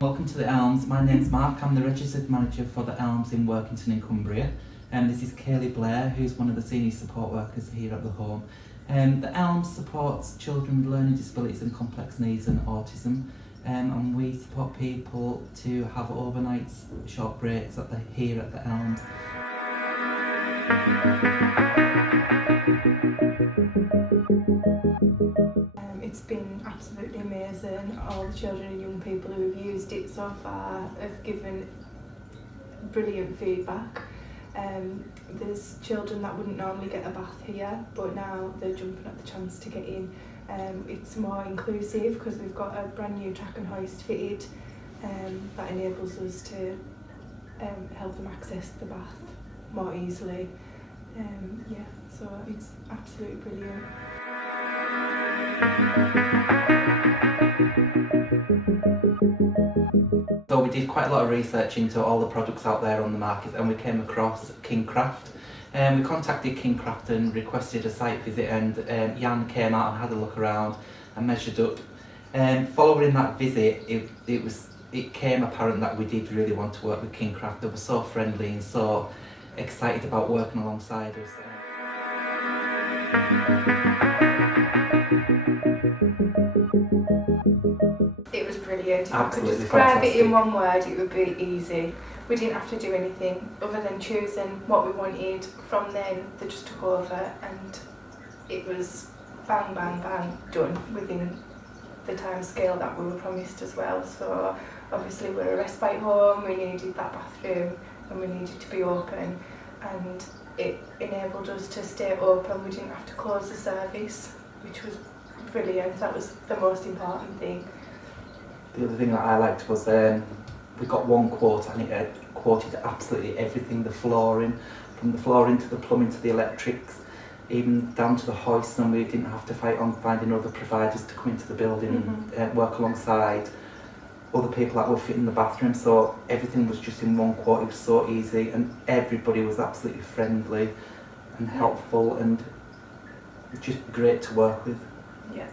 Welcome to the Elms. My name's Mark. I'm the registered manager for the Elms in Workington in Cumbria. This is KAYLEIGH BLAIR, who's one of the senior support workers here at the home. The Elms supports children with learning disabilities and complex needs and autism, and we support people to have overnights, short breaks here at the Elms. It's been absolutely amazing. All the children and young people who have used it so far have given brilliant feedback. There's children that wouldn't normally get a bath here, but now they're jumping at the chance to get in. It's more inclusive because we've got a brand new track and hoist fitted that enables us to help them access the bath more easily. Yeah, so it's absolutely brilliant. So we did quite a lot of research into all the products out there on the market, and we came across Kingkraft. We contacted Kingkraft and requested a site visit, and Jan came out and had a look around and measured up. Following that visit, it came apparent that we did really want to work with Kingkraft. They were so friendly and so excited about working alongside us. It was brilliant. If Absolutely I could describe fantastic. it in one word, it would be easy. We didn't have to do anything other than choosing what we wanted. From then, they just took over and it was bang, bang, bang done within the time scale that we were promised as well. So obviously we're a respite home, we needed that bathroom and we needed to be open, and it enabled us to stay open. We didn't have to close the service, which was brilliant. That was the most important thing. The other thing that I liked was we got one quote, and it had quoted absolutely everything, the flooring, from the flooring to the plumbing to the electrics, even down to the hoist, and we didn't have to fight on finding other providers to come into the building and work alongside other people that were fitting the bathroom. So everything was just in one quote. It was so easy, and everybody was absolutely friendly and helpful, and just great to work with. Yeah.